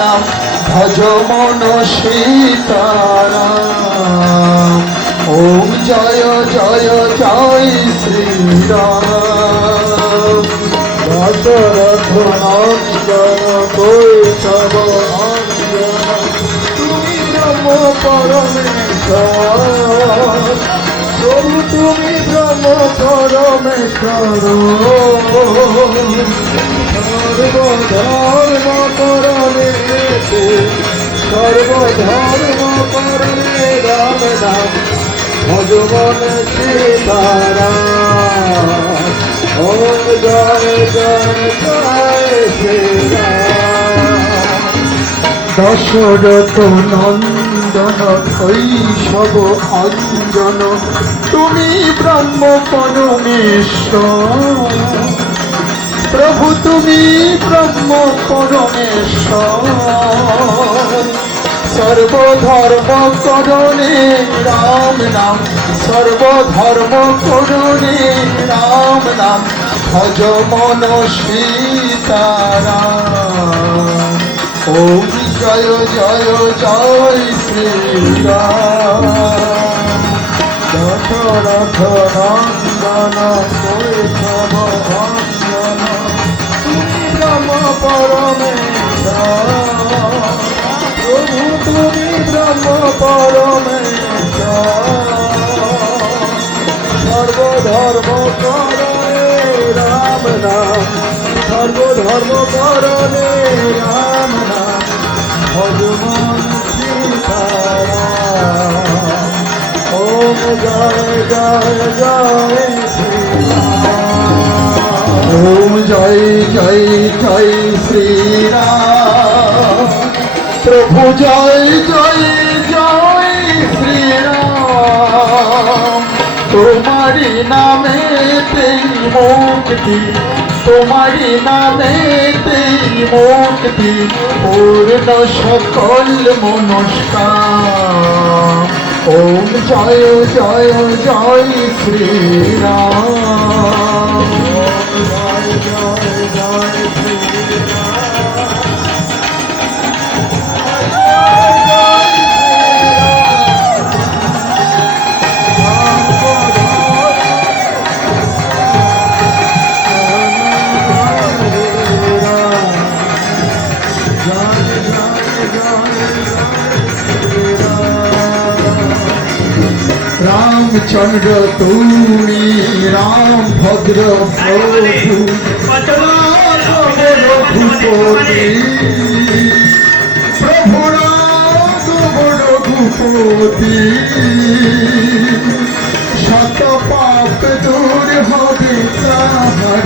নাম ভজ মন সীতারাম। ওম জয় জয় জয় শ্রীরাম। দশরথ নন্দন কৈশব অঞ্জন তুমি ব্রহ্ম পরমেশ্বর, প্রভু তুমি ব্রহ্ম পরমেশ্বর। সর্বধর্ম করণে সর্বধর্ম করণে রাম নাম ভজমন সীতারাম। ওম জয় জয় জয় শ্রীরাম। দশরথ নন্দন কৈশব অঞ্জন তুমি ব্রহ্ম পরমেশ্বর, প্রভু তুমি ব্রহ্ম পরমেশ্বর। সর্বধর্ম করণে রাম নাম, সর্বধর্ম করণে রাম নাম ভজ মন সীতারাম। ওম জয় জয় জয় শ্রীরাম। দশরথ নন্দন কৈশব অঞ্জন তুমি ব্রহ্ম পরমেশ্বর, প্রভু তুমি ব্রহ্ম পরমেশ্বর। সর্বধর্ম করণে রাম নাম, সর্বধর্ম করণে রাম নাম ভজমন সীতারাম। ওম জয় জয় জয় শ্রীরাম। ওম জয় জয় জয় শ্রীরাম। প্রভু জয় জয় জয় শ্রীরাম। তোমারি নামেতেই মুক্তি, তোমারি নামেতেই মুক্তি, পূর্ণ সকল মনস্কার। ওম জয় জয় জয় শ্রীরাম। জয় জয় জয় শ্রীরাম। রামচন্দ্র তুমি রাম ভদ্র প্রভু রঘুপতি, প্রভু রাঘব রঘুপতি। শত পাপ দূর হবে তাহার,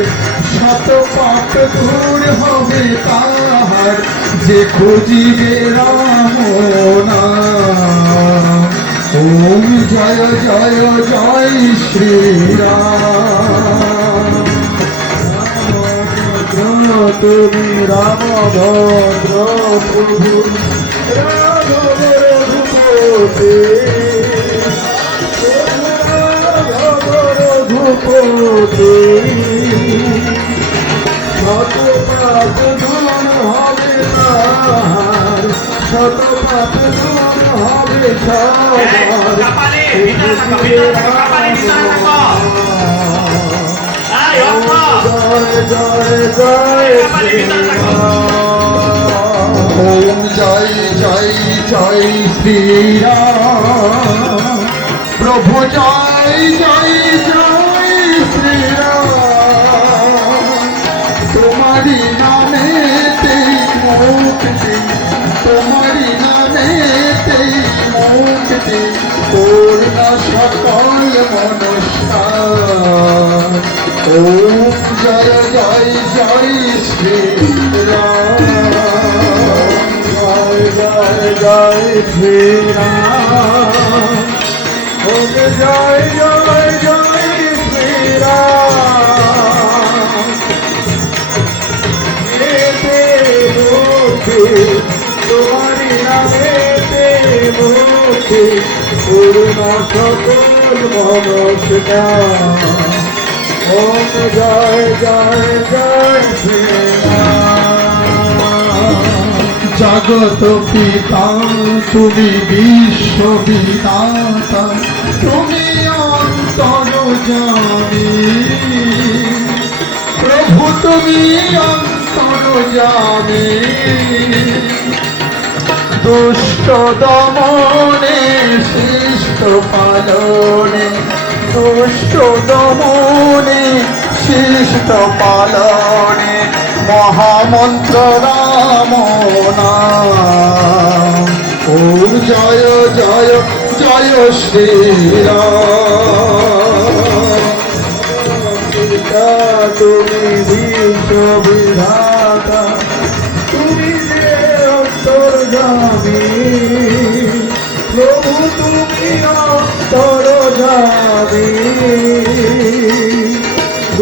শত পাপ দূর হবে তাহার, যে খুঁজিবে রাম নাম। ওম জয় জয় জয় শ্রীরাম। তুমি রামভদ্র প্রভু রাঘব রঘুপতি, রাঘব রঘুপতি। শত পাপ দূর হবে তাহার, শত পাপ দূর হবে তাহার, জয় জয় জয় শ্রীরাম। ওম জয় জয় জয় শ্রীরাম। প্রভু জয় জয় জয় শ্রীরাম। তোমারি নামেতেই মুক্তি, তোমারি নামেতেই মুক্তি, পূর্ণ সকল মনস্কার। ওম জয় জয় জয় শ্রীরাম। জয় জয় জয় শ্রীরাম। ওম জয় জয় জয় শ্রীরাম। এতে মুক্তি, তোমারি নামেতে মুক্তি, পূর্ণ সকল মনস্কার। ওম জয় জয় জয় শ্রীরাম। জগত পিতা তুমি বিশ্ববিদাতা তুমি অন্তর্যামী প্রভু তুমি অন্তর্যামী দুষ্ট দমনে শিষ্ট পালনে দুষ্ট দমনে শিষ্ট পালনে মহামন্ত্র রাম নাম ওম জয় জয় জয় শ্রীরাম পিতা তুমি বিশ্ববিধাতা তুমি যে অন্তর্যামী প্রভু তুমি অন্তর্যামী